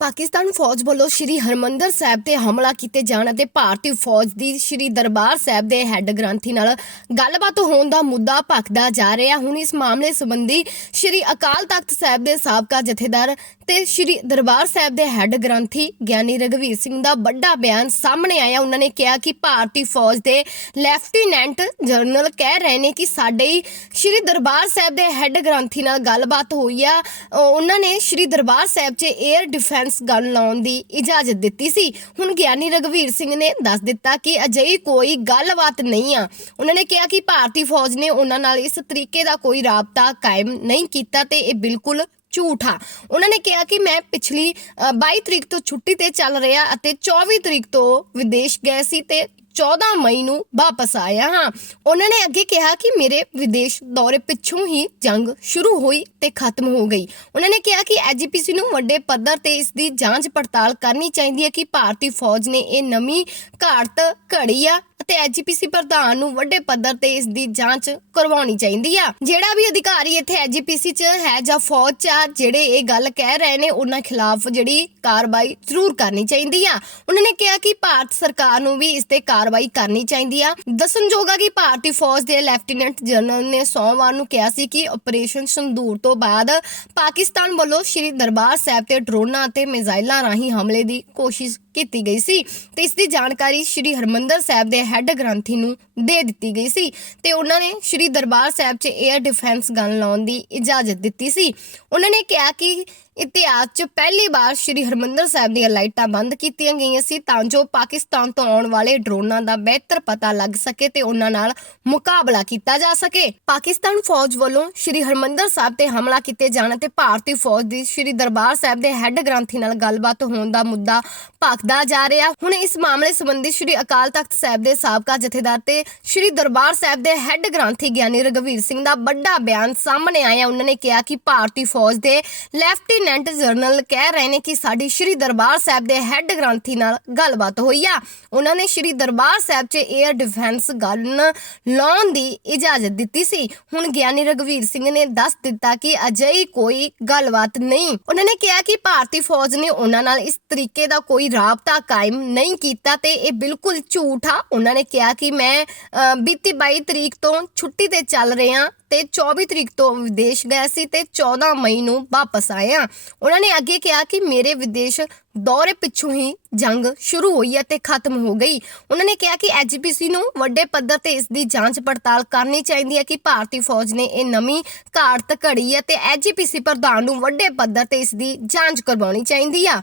ਪਾਕਿਸਤਾਨ ਫੌਜ ਵੱਲੋਂ ਸ਼੍ਰੀ ਹਰਮੰਦਰ ਸਾਹਿਬ ਤੇ ਹਮਲਾ ਕੀਤੇ ਜਾਣ ਅਤੇ ਭਾਰਤੀ ਫੌਜ ਦੀ ਸ਼੍ਰੀ ਦਰਬਾਰ ਸਾਹਿਬ ਦੇ ਹੈੱਡ ਗ੍ਰੰਥੀ ਨਾਲ ਗੱਲਬਾਤ ਹੋਣ ਦਾ ਮੁੱਦਾ ਭਖਦਾ ਜਾ ਰਿਹਾ। ਹੁਣ ਇਸ ਮਾਮਲੇ ਸੰਬੰਧੀ ਸ਼੍ਰੀ ਅਕਾਲ ਤਖਤ ਸਾਹਿਬ ਦੇ ਸਾਬਕਾ ਜਥੇਦਾਰ ਤੇ ਸ਼੍ਰੀ ਦਰਬਾਰ ਸਾਹਿਬ ਦੇ ਹੈੱਡ ਗ੍ਰੰਥੀ ਗਿਆਨੀ ਰਗਵੀਰ ਸਿੰਘ ਦਾ ਵੱਡਾ ਬਿਆਨ ਸਾਹਮਣੇ ਆਇਆ। ਉਹਨਾਂ ਨੇ ਕਿਹਾ ਕਿ ਭਾਰਤੀ ਫੌਜ ਦੇ ਲੈਫਟੀਨੈਂਟ ਜਨਰਲ ਕਹਿ ਰਹੇ ਨੇ ਕਿ ਸਾਡੇ ਸ਼੍ਰੀ ਦਰਬਾਰ ਸਾਹਿਬ ਦੇ ਹੈੱਡ ਗ੍ਰੰਥੀ ਨਾਲ ਗੱਲਬਾਤ ਹੋਈ ਆ। ਉਹਨਾਂ ਨੇ ਸ਼੍ਰੀ ਦਰਬਾਰ ਸਾਹਿਬ 'ਚ 에ਅਰ ਡਿਫੈਂਸ ਗਨ ਲਾਉਣ ਦੀ ਇਜਾਜ਼ਤ ਦਿੱਤੀ ਸੀ। ਹੁਣ ਗਿਆਨੀ ਰਗਵੀਰ ਸਿੰਘ ਨੇ ਦੱਸ ਦਿੱਤਾ ਕਿ ਅਜਿਹੀ ਕੋਈ ਗੱਲਬਾਤ ਨਹੀਂ ਆ। ਉਹਨਾਂ ਨੇ ਕਿਹਾ ਕਿ ਭਾਰਤੀ ਫੌਜ ਨੇ ਉਹਨਾਂ ਨਾਲ ਇਸ ਤਰੀਕੇ ਦਾ ਕੋਈ ਰਾਬਤਾ ਕਾਇਮ ਨਹੀਂ ਕੀਤਾ ਤੇ ਇਹ ਬਿਲਕੁਲ ਝੂਠ ਆ। ਉਹਨਾਂ ਨੇ ਕਿਹਾ ਕਿ ਮੈਂ ਪਿਛਲੀ ਅ, 22 ਤਰੀਕ ਤੋਂ ਛੁੱਟੀ ਤੇ ਚੱਲ ਰਿਹਾ ਅਤੇ 24 ਤਰੀਕ ਤੋਂ ਵਿਦੇਸ਼ ਗਏ ਸੀ ਤੇ 14 ਮਈ ਨੂੰ ਵਾਪਸ ਆਇਆ ਹਾਂ। ਉਹਨਾਂ ਨੇ ਅੱਗੇ ਕਿਹਾ ਕਿ ਮੇਰੇ ਵਿਦੇਸ਼ ਦੌਰੇ ਪਿੱਛੋਂ ਹੀ ਜੰਗ ਸ਼ੁਰੂ ਹੋਈ ਤੇ ਖਤਮ ਹੋ ਗਈ। ਉਹਨਾਂ ਨੇ ਕਿਹਾ ਕਿ ਐਜੀਪੀਸੀ ਨੂੰ ਵੱਡੇ ਪੱਧਰ ਤੇ ਇਸ ਦੀ ਜਾਂਚ ਪੜਤਾਲ ਕਰਨੀ ਚਾਹੀਦੀ ਹੈ ਕਿ ਭਾਰਤੀ ਫੌਜ ਨੇ ਇਹ ਨਵੀਂ ਘਾਟ ਘੜੀ ਆ ਅਤੇ ਐਜੀਪੀਸੀ ਪ੍ਰਧਾਨ ਨੂੰ ਵੱਡੇ ਪੱਧਰ ਤੇ ਇਸ ਦੀ ਜਾਂਚ ਕਰਵਾਉਣੀ ਚਾਹੀਦੀ ਆ। ਜਿਹੜਾ ਵੀ ਅਧਿਕਾਰੀ ਇੱਥੇ ਐਜੀਪੀਸੀ 'ਚ ਹੈ ਜਾਂ ਫੌਜ 'ਚ ਆ, ਜਿਹੜੇ ਇਹ ਗੱਲ ਕਹਿ ਰਹੇ ਨੇ, ਉਹਨਾਂ ਖਿਲਾਫ ਜਿਹੜੀ ਕਾਰਵਾਈ ਜ਼ਰੂਰ ਕਰਨੀ ਚਾਹੀਦੀ ਆ। ਉਹਨਾਂ ਨੇ ਕਿਹਾ ਕਿ ਭਾਰਤ ਸਰਕਾਰ ਨੂੰ ਵੀ ਇਸ ਤੇ ਕਾਰਵਾਈ ਕਰਨੀ ਚਾਹੀਦੀ ਆ। ਦੱਸਣਯੋਗ ਆ ਕਿ ਭਾਰਤੀ ਫੌਜ ਦੇ ਲੈਫਟੀਨੈਂਟ ਜਨਰਲ ਨੇ ਸੋਮਵਾਰ ਨੂੰ ਕਿਹਾ ਸੀ ਕਿ ਆਪਰੇਸ਼ਨ ਸੰਦੂਰ ਤੋਂ ਬਾਅਦ ਪਾਕਿਸਤਾਨ ਵੱਲੋਂ ਸ਼੍ਰੀ ਦਰਬਾਰ ਸਾਹਿਬ ਤੇ ਡਰੋਨਾਂ ਅਤੇ ਮਿਜ਼ਾਈਲਾਂ ਰਾਹੀਂ ਹਮਲੇ ਦੀ ਕੋਸ਼ਿਸ਼ ਕੀਤੀ ਗਈ ਸੀ ਤੇ ਇਸ ਦੀ ਜਾਣਕਾਰੀ ਸ਼੍ਰੀ ਹਰਮੰਦਰ ਸਾਹਿਬ ਦੇ ਹੈੱਡ ਗ੍ਰੰਥੀ ਨੂੰ ਦੇ ਦਿੱਤੀ ਗਈ ਸੀ ਤੇ ਉਹਨਾਂ ਨੇ ਸ਼੍ਰੀ ਦਰਬਾਰ ਸਾਹਿਬ 'ਚ 에ਅਰ ਡਿਫੈਂਸ ਗਨ ਲਾਉਣ ਦੀ ਇਜਾਜ਼ਤ ਦਿੱਤੀ ਸੀ। ਉਹਨਾਂ ਨੇ ਕਿਹਾ ਕਿ ਇਤਿਹਾਸ 'ਚ ਪਹਿਲੀ ਵਾਰ ਸ਼੍ਰੀ ਹਰਮੰਦਰ ਸਾਹਿਬ ਦੀਆਂ ਲਾਈਟਾਂ ਬੰਦ ਕੀਤੀਆਂ ਗਈਆਂ ਸੀ, ਤਾਂ ਜੋ ਪਾਕਿਸਤਾਨ ਤੋਂ ਆਉਣ ਵਾਲੇ ਡਰੋਨਾਂ ਦਾ ਬਿਹਤਰ ਪਤਾ ਲੱਗ ਸਕੇ ਤੇ ਉਹਨਾਂ ਨਾਲ ਮੁਕਾਬਲਾ ਕੀਤਾ ਜਾ ਸਕੇ। ਪਾਕਿਸਤਾਨ ਫੌਜ ਵੱਲੋਂ ਸ਼੍ਰੀ ਹਰਮੰਦਰ ਸਾਹਿਬ ਤੇ ਹਮਲਾ ਕੀਤੇ ਜਾਣ ਤੇ ਭਾਰਤੀ ਫੌਜ ਦੀ ਸ਼੍ਰੀ ਦਰਬਾਰ ਸਾਹਿਬ ਦੇ ਹੈੱਡ ਗ੍ਰੰਥੀ ਨਾਲ ਗੱਲਬਾਤ ਹੋਣ ਦਾ ਮੁੱਦਾ ਭਖਦਾ ਜਾ ਰਿਹਾ। ਹੁਣ ਇਸ ਮਾਮਲੇ ਸੰਬੰਧੀ ਸ਼੍ਰੀ ਅਕਾਲ ਤਖਤ ਸਾਹਿਬ ਦੇ ਸਾਬਕਾ ਜਥੇਦਾਰ ਤੇ ਸ਼੍ਰੀ ਦਰਬਾਰ ਸਾਹਿਬ ਦੇ ਹੈੱਡ ਗ੍ਰੰਥੀ ਗਿਆਨੀ ਰਗਵੀਰ ਸਿੰਘ ਦਾ ਵੱਡਾ ਬਿਆਨ ਸਾਹਮਣੇ ਆਇਆ। ਉਹਨਾਂ ਨੇ ਕਿਹਾ ਕਿ ਭਾਰਤੀ ਫੌਜ ਦੇ ਲੈਫਟੀਨੈਂਟ ਜਨਰਲ ਕਹਿ ਰਹੇ ਨੇ ਕਿ ਸਾਡੀ ਸ਼੍ਰੀ ਦਰਬਾਰ ਸਾਹਿਬ ਦੇ ਹੈੱਡ ਗ੍ਰੰਥੀ ਨਾਲ ਗੱਲਬਾਤ ਹੋਈ ਆ। ਉਹਨਾਂ ਨੇ ਸ਼੍ਰੀ ਦਰਬਾਰ ਸਾਹਿਬ 'ਚ 에ਅਰ ਡਿਫੈਂਸ ਗਨ ਲਾਉਣ ਦੀ ਇਜਾਜ਼ਤ ਦਿੱਤੀ ਸੀ। ਹੁਣ ਗਿਆਨੀ ਰਗਵੀਰ ਸਿੰਘ ਨੇ ਦੱਸ ਦਿੱਤਾ ਕਿ ਅਜਿਹੀ ਕੋਈ ਗੱਲਬਾਤ ਨਹੀਂ। ਉਹਨਾਂ ਨੇ ਕਿਹਾ ਕਿ ਭਾਰਤੀ ਫੌਜ ਨੇ ਉਹਨਾਂ ਨਾਲ ਇਸ ਤਰੀਕੇ ਦਾ ਕੋਈ ਰਾਬਤਾ ਕਾਇਮ ਨਹੀਂ ਕੀਤਾ ਤੇ ਇਹ ਬਿਲਕੁਲ ਝੂਠ ਆ। ਉਹਨਾਂ ਨੇ ਕਿਹਾ ਕਿ ਮੈਂ ਬੀਤੀ 22 ਤਰੀਕ ਤੋਂ ਛੁੱਟੀ ਤੇ ਚੱਲ ਰਿਹਾ ਤੇ 24 ਤਰੀਕ ਤੋਂ ਵਿਦੇਸ਼ ਗਏ ਸੀ ਤੇ 14 ਮਈ ਨੂੰ ਵਾਪਸ ਆਇਆ ਉਹਨਾਂ ਨੇ ਅੱਗੇ ਕਿਹਾ ਕਿ ਮੇਰੇ ਵਿਦੇਸ਼ ਦੌਰੇ ਪਿੱਛੋਂ ਹੀ ਜੰਗ ਸ਼ੁਰੂ ਹੋਈ ਹੈ ਤੇ ਖਤਮ ਹੋ ਗਈ। ਉਹਨਾਂ ਨੇ ਕਿਹਾ ਕਿ ਐਜੀਪੀਸੀ ਨੂੰ ਵੱਡੇ ਪੱਧਰ ਤੇ ਇਸ ਦੀ ਜਾਂਚ ਪੜਤਾਲ ਕਰਨੀ ਚਾਹੀਦੀ ਹੈ ਕਿ ਭਾਰਤੀ ਫੌਜ ਨੇ ਇਹ ਨਵੀਂ ਘਾਟ ਘੜੀ ਹੈ ਤੇ ਐਜੀਪੀਸੀ ਪ੍ਰਧਾਨ ਨੂੰ ਵੱਡੇ ਪੱਧਰ ਤੇ ਇਸ ਦੀ ਜਾਂਚ ਕਰਵਾਉਣੀ ਚਾਹੀਦੀ ਆ।